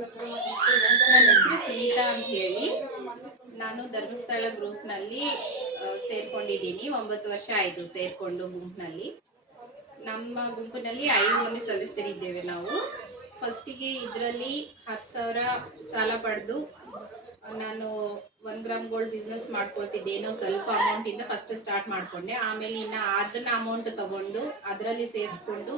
ನನ್ನ ಹೆಸರು ಸುನೀತಾ ಅಂತ ಹೇಳಿ. ನಾನು ಧರ್ಮಸ್ಥಳ ಗ್ರೂಪ್ನಲ್ಲಿ ನಲ್ಲಿ ಸೇರ್ಕೊಂಡಿದ್ದೀನಿ. ಒಂಬತ್ತು ವರ್ಷ ಆಯಿತು ಸೇರ್ಕೊಂಡು ಗುಂಪಿನಲ್ಲಿ ನಮ್ಮ ಗುಂಪಿನಲ್ಲಿ ಐದು ಮಂದಿ ಸದಸ್ಯರಿದ್ದೇವೆ ನಾವು. ಫಸ್ಟಿಗೆ ಇದರಲ್ಲಿ ಹತ್ತು ಸಾವಿರ ಸಾಲ ಪಡೆದು, ನಾನು ಒನ್ ಗ್ರಾಮ್ ಗೋಲ್ಡ್ ಬಿಸ್ನೆಸ್ ಮಾಡ್ಕೊಳ್ತಿದ್ದೆ ಏನೋ ಸ್ವಲ್ಪ ಅಮೌಂಟಿಂದ ಫಸ್ಟ್ ಸ್ಟಾರ್ಟ್ ಮಾಡಿಕೊಂಡೆ. ಆಮೇಲೆ ಇನ್ನು ಅದನ್ನ ಅಮೌಂಟ್ ತಗೊಂಡು, ಅದರಲ್ಲಿ ಸೇರಿಸ್ಕೊಂಡು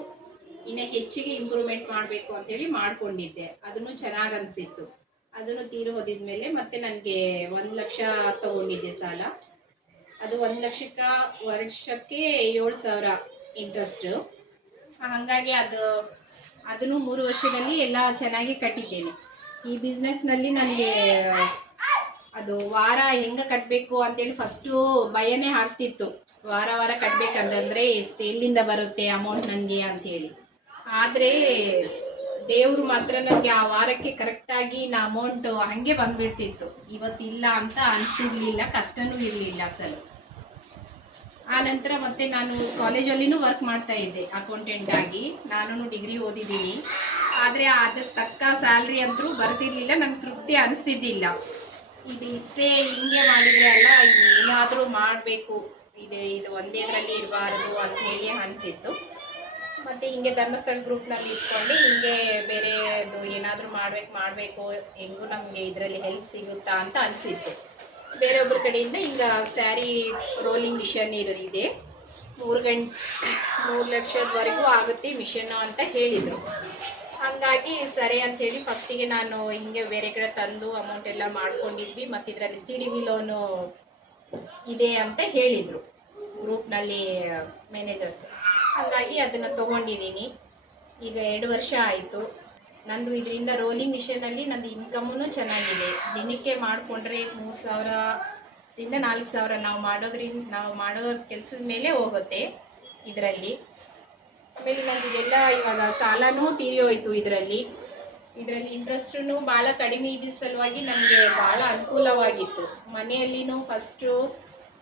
ಇನ್ನು ಹೆಚ್ಚಿಗೆ ಇಂಪ್ರೂವ್ಮೆಂಟ್ ಮಾಡಬೇಕು ಅಂತೇಳಿ ಮಾಡ್ಕೊಂಡಿದ್ದೆ. ಅದನ್ನು ಚೆನ್ನಾಗಿ ಅನಿಸಿತ್ತು. ಅದನ್ನು ತೀರು ಹೋದಿದ್ಮೇಲೆ ಮತ್ತೆ ನನಗೆ ಒಂದು ಲಕ್ಷ ತಗೊಂಡಿದ್ದೆ ಸಾಲ. ಅದು ಒಂದು ಲಕ್ಷಕ್ಕೆ ವರ್ಷಕ್ಕೆ ಏಳು ಸಾವಿರ ಇಂಟ್ರೆಸ್ಟು ಹಾಗಾಗಿ ಅದು, ಅದನ್ನು ಮೂರು ವರ್ಷದಲ್ಲಿ ಎಲ್ಲ ಚೆನ್ನಾಗಿ ಕಟ್ಟಿದ್ದೇನೆ. ಈ ಬಿಸ್ನೆಸ್ನಲ್ಲಿ ನನಗೆ ಅದು ವಾರ ಹೆಂಗೆ ಕಟ್ಟಬೇಕು ಅಂತೇಳಿ ಫಸ್ಟು ಭಯನೇ ಆಗ್ತಿತ್ತು. ವಾರ ವಾರ ಕಟ್ಟಬೇಕಂತಂದರೆ ಎಷ್ಟು ಎಲ್ಲಿಂದ ಬರುತ್ತೆ ಅಮೌಂಟ್ ನನಗೆ ಅಂಥೇಳಿ ಆದರೆ ದೇವರು ಮಾತ್ರ ನನಗೆ ಆ ವಾರಕ್ಕೆ ಕರೆಕ್ಟಾಗಿ ನಾ ಅಮೌಂಟ್ ಹಾಗೆ ಬಂದ್ಬಿಡ್ತಿತ್ತು. ಇವತ್ತಿಲ್ಲ ಅಂತ ಅನಿಸ್ತಿರ್ಲಿಲ್ಲ, ಕಷ್ಟನೂ ಇರಲಿಲ್ಲ ಅಸಲು. ಆ ನಂತರ ಮತ್ತೆ ನಾನು ಕಾಲೇಜಲ್ಲಿನೂ ವರ್ಕ್ ಮಾಡ್ತಾ ಇದ್ದೆ ಅಕೌಂಟೆಂಟ್ ಆಗಿ. ನಾನು ಡಿಗ್ರಿ ಓದಿದ್ದೀನಿ. ಆದರೆ ಅದ್ರ ತಕ್ಕ ಸ್ಯಾಲ್ರಿ ಅಂತೂ ಬರ್ತಿರ್ಲಿಲ್ಲ, ನಂಗೆ ತೃಪ್ತಿ ಅನಿಸ್ತಿದ್ದಿಲ್ಲ. ಇದು ಇಷ್ಟೇ ಹಿಂಗೆ ಮಾಡಿದ್ರೆ ಅಲ್ಲ ಏನಾದರೂ ಮಾಡಬೇಕು. ಇದೆ, ಇದು ಒಂದೇದ್ರಲ್ಲಿ ಇರಬಾರ್ದು ಅಂತ ಹೇಳಿ ಅನಿಸಿತ್ತು. ಮತ್ತು ಹಿಂಗೆ ಧರ್ಮಸ್ಥಳ ಗ್ರೂಪ್ನಲ್ಲಿ ಇಟ್ಕೊಂಡು ಹಿಂಗೆ ಬೇರೆ ಏನಾದರೂ ಮಾಡ್ಬೇಕು, ಮಾಡಬೇಕು, ಹೆಂಗೂ ನಮಗೆ ಇದರಲ್ಲಿ ಹೆಲ್ಪ್ ಸಿಗುತ್ತಾ ಅಂತ ಅನಿಸಿತ್ತು. ಬೇರೊಬ್ಬರ ಕಡೆಯಿಂದ ಹಿಂಗೆ ಸ್ಯಾರಿ ರೋಲಿಂಗ್ ಮಿಷನ್ ಇರೋ, ಇದೆ. ಮೂರು ಗಂಟೆ, ಮೂರು ಲಕ್ಷದವರೆಗೂ ಆಗುತ್ತೆ ಮಿಷನ್ನು ಅಂತ ಹೇಳಿದರು. ಹಾಗಾಗಿ ಸರಿ ಅಂಥೇಳಿ ಫಸ್ಟಿಗೆ ನಾನು ಹಿಂಗೆ ಬೇರೆ ಕಡೆ ತಂದು ಅಮೌಂಟ್ ಎಲ್ಲ ಮಾಡ್ಕೊಂಡಿದ್ವಿ, ಮತ್ತು ಇದರಲ್ಲಿ ಸಿ ಡಿ ವಿ ಲೋನು ಇದೆ ಅಂತ ಹೇಳಿದರು. ಗ್ರೂಪ್ನಲ್ಲಿ ಮ್ಯಾನೇಜರ್ಸ್ ಹಾಗಾಗಿ ಅದನ್ನು ತೊಗೊಂಡಿದ್ದೀನಿ ಈಗ ಎರಡು ವರ್ಷ ಆಯಿತು. ನಂದು ಇದರಿಂದ ರೋಲಿಂಗ್ ಮಿಷನಲ್ಲಿ ನಂದು ಇನ್ಕಮೂ ಚೆನ್ನಾಗಿದೆ. ದಿನಕ್ಕೆ ಮಾಡಿಕೊಂಡ್ರೆ ಮೂರು ಸಾವಿರದಿಂದ ನಾಲ್ಕು ಸಾವಿರ ನಾವು ಮಾಡೋದ್ರಿಂದ, ನಾವು ಮಾಡೋ ಕೆಲಸದ ಮೇಲೆ ಹೋಗುತ್ತೆ ಇದರಲ್ಲಿ. ಆಮೇಲೆ ನಂದು ಇದೆಲ್ಲ ಇವಾಗ ಸಾಲನೂ ತೀರಿ ಹೋಯಿತು ಇದರಲ್ಲಿ. ಇದರಲ್ಲಿ ಇಂಟ್ರೆಸ್ಟೂ ಭಾಳ ಕಡಿಮೆ ಇದ್ದ ಸಲುವಾಗಿ ನಮಗೆ ಭಾಳ ಅನುಕೂಲವಾಗಿತ್ತು. ಮನೆಯಲ್ಲಿನೂ ಫಸ್ಟು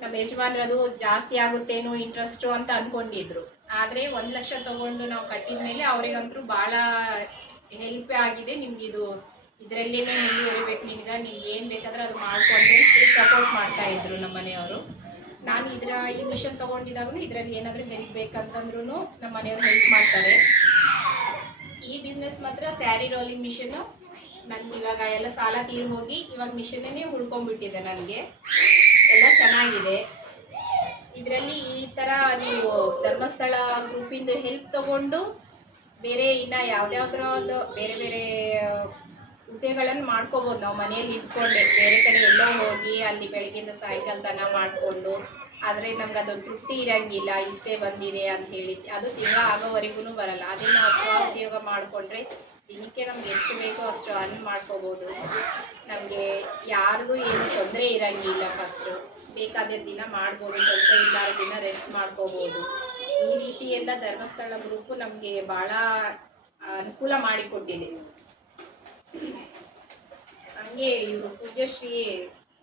ನಮ್ಮ ಯಜಮಾನರದು ಜಾಸ್ತಿ ಆಗುತ್ತೇನೋ ಇಂಟ್ರೆಸ್ಟು ಅಂತ ಅನ್ಕೊಂಡಿದ್ರು. ಆದರೆ ಒಂದು ಲಕ್ಷ ತಗೊಂಡು ನಾವು ಕಟ್ಟಿದ ಮೇಲೆ ಅವರಿಗಂತೂ ಭಾಳ ಹೆಲ್ಪ್ ಆಗಿದೆ. ನಿಮ್ಗೆ ಇದು ಇದರಲ್ಲೇ ಮುಂದುವರಿಬೇಕು ನಿನ್ಗೆ ನಿಮ್ಗೆ ಏನು ಬೇಕಾದ್ರೆ ಅದು ಮಾಡ್ಕೊಂಡ್ರೆ ಫುಲ್ ಸಪೋರ್ಟ್ ಮಾಡ್ತಾ ಇದ್ರು ನಮ್ಮ ಮನೆಯವರು. ನಾನು ಇದರ ಈ ಮಿಷನ್ ತೊಗೊಂಡಿದ್ದಾಗೂ ಇದರಲ್ಲಿ ಏನಾದರೂ ಹೆಲ್ಪ್ ಬೇಕಂತಂದ್ರೂ ನಮ್ಮ ಮನೆಯವರು ಹೆಲ್ಪ್ ಮಾಡ್ತಾರೆ. ಈ ಬಿಸ್ನೆಸ್ ಮಾತ್ರ ಸ್ಯಾರಿ ರೋಲಿಂಗ್ ಮಿಷನ್ ನನ್ಗೆ ಇವಾಗ ಎಲ್ಲ ಸಾಲ ತೀರಿ ಹೋಗಿ ಇವಾಗ ಮಿಷನ್ನೇ ಹುಡ್ಕೊಂಡ್ಬಿಟ್ಟಿದೆ ನನಗೆ. ಎಲ್ಲ ಚೆನ್ನಾಗಿದೆ. ಇದರಲ್ಲಿ ಈ ಥರ ನೀವು ಧರ್ಮಸ್ಥಳ ಗ್ರೂಪಿಂದ ಹೆಲ್ಪ್ ತಗೊಂಡು ಬೇರೆ ಇನ್ನು ಯಾವ್ದ್ಯಾವ್ದ್ರದ್ದು ಬೇರೆ ಬೇರೆ ಹುದ್ದೆಗಳನ್ನು ಮಾಡ್ಕೋಬೋದು. ನಾವು ಮನೆಯಲ್ಲಿ ಇದ್ಕೊಂಡೆ ಬೇರೆ ಕಡೆ ಎಲ್ಲೋ ಹೋಗಿ ಅಲ್ಲಿ ಬೆಳಗ್ಗೆಯಿಂದ ಸಾಯಂಕಾಲ ತನಕ ಮಾಡಿಕೊಂಡು ಆದರೆ ನಮ್ಗೆ ಅದೊಂದು ತೃಪ್ತಿ ಇರಂಗಿಲ್ಲ. ಇಷ್ಟೇ ಬಂದಿದೆ ಅಂತ ಹೇಳಿ. ಅದು ತಿಂಗಳ ಆಗೋವರೆಗೂ ಬರಲ್ಲ. ಅದನ್ನು ಸ್ವ ಉದ್ಯೋಗ ಮಾಡಿಕೊಂಡ್ರೆ ದಿನಕ್ಕೆ ನಮ್ಗೆ ಎಷ್ಟು ಬೇಕೋ ಅಷ್ಟು ಅನ್ ಮಾಡ್ಕೋಬೋದು. ಯಾರಿಗೂ ಏನು ತೊಂದರೆ ಇರಂಗಿಲ್ಲ ಫಸ್ಟು ಬೇಕಾದ ದಿನ ಮಾಡ್ಬೋದು ಕೆಲಸ ಇಲ್ಲಾರ ದಿನ ರೆಸ್ಟ್ ಮಾಡ್ಕೋಬೋದು. ಈ ರೀತಿ ಎಲ್ಲ ಧರ್ಮಸ್ಥಳ ಗ್ರೂಪು ನಮಗೆ ಭಾಳ ಅನುಕೂಲ ಮಾಡಿಕೊಟ್ಟಿದೆ. ಹಂಗೆ ಇವರು ಪೂಜ್ಯಶ್ರೀ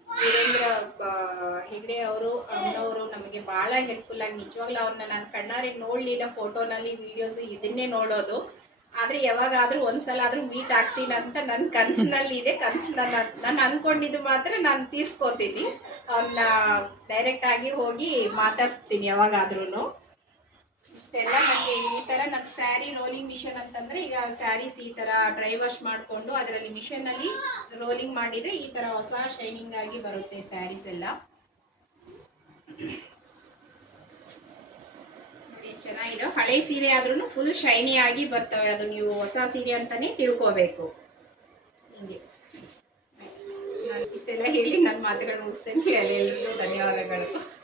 ವೀರೇಂದ್ರ ಹೆಗ್ಡೆ ಅವರು ಅಮ್ಮನವರು ನಮಗೆ ಭಾಳ ಹೆಲ್ಪ್ಫುಲ್ ಆಗಿ ನಿಜವಾಗ್ಲೂ ಅವ್ರನ್ನ ನಾನು ಕಣ್ಣಾರೆ ನೋಡಲಿಲ್ಲ ಫೋಟೋನಲ್ಲಿ ವಿಡಿಯೋಸ್ ಇದನ್ನೇ ನೋಡೋದು. ಆದರೆ ಯಾವಾಗಾದ್ರೂ ಒಂದ್ಸಲ ಆದ್ರೂ ಮೀಟ್ ಆಗ್ತೀನಿ ಅಂತ ನನ್ನ ಕನಸಿನಲ್ಲಿ ಇದೆ ಕನಸನ್ನ ನಾನು ಅನ್ಕೊಂಡಿದ್ದು ಮಾತ್ರ ನಾನು ತೀರ್ಸ್ಕೊತೀನಿ. ಅವ್ನ ಡೈರೆಕ್ಟ್ ಆಗಿ ಹೋಗಿ ಮಾತಾಡಿಸ್ತೀನಿ ಯಾವಾಗಾದ್ರೂ ಇಷ್ಟೆಲ್ಲ ನನಗೆ ಈ ಥರ ನನ್ನ ಸ್ಯಾರಿ ರೋಲಿಂಗ್ ಮಿಷನ್ ಅಂತಂದರೆ ಈಗ ಸ್ಯಾರೀಸ್ ಈ ಥರ ಡ್ರೈ ವಾಶ್ ಮಾಡಿಕೊಂಡು ಅದರಲ್ಲಿ ಮಿಷನಲ್ಲಿ ರೋಲಿಂಗ್ ಮಾಡಿದರೆ ಈ ಥರ ಹೊಸ ಶೈನಿಂಗ್ ಆಗಿ ಬರುತ್ತೆ ಸ್ಯಾರೀಸ್ ಎಲ್ಲ ನೋಡಿ ಎಷ್ಟು ಚೆನ್ನಾಗಿದೆ ಹಳೆ ಸೀರೆ ಆದ್ರೂ ಫುಲ್ ಶೈನಿ ಆಗಿ ಬರ್ತವೆ. ಅದು ನೀವು ಹೊಸ ಸೀರೆ ಅಂತಾನೆ ತಿಳ್ಕೋಬೇಕು. ಹಿಂಗೆ. ಇಷ್ಟೆಲ್ಲ ಹೇಳಿ ನನ್ನ ಮಾತುಗಳು ಮುಗಿಸ್ತೇನೆ. ಎಲ್ಲರಿಗೂ ಧನ್ಯವಾದಗಳು.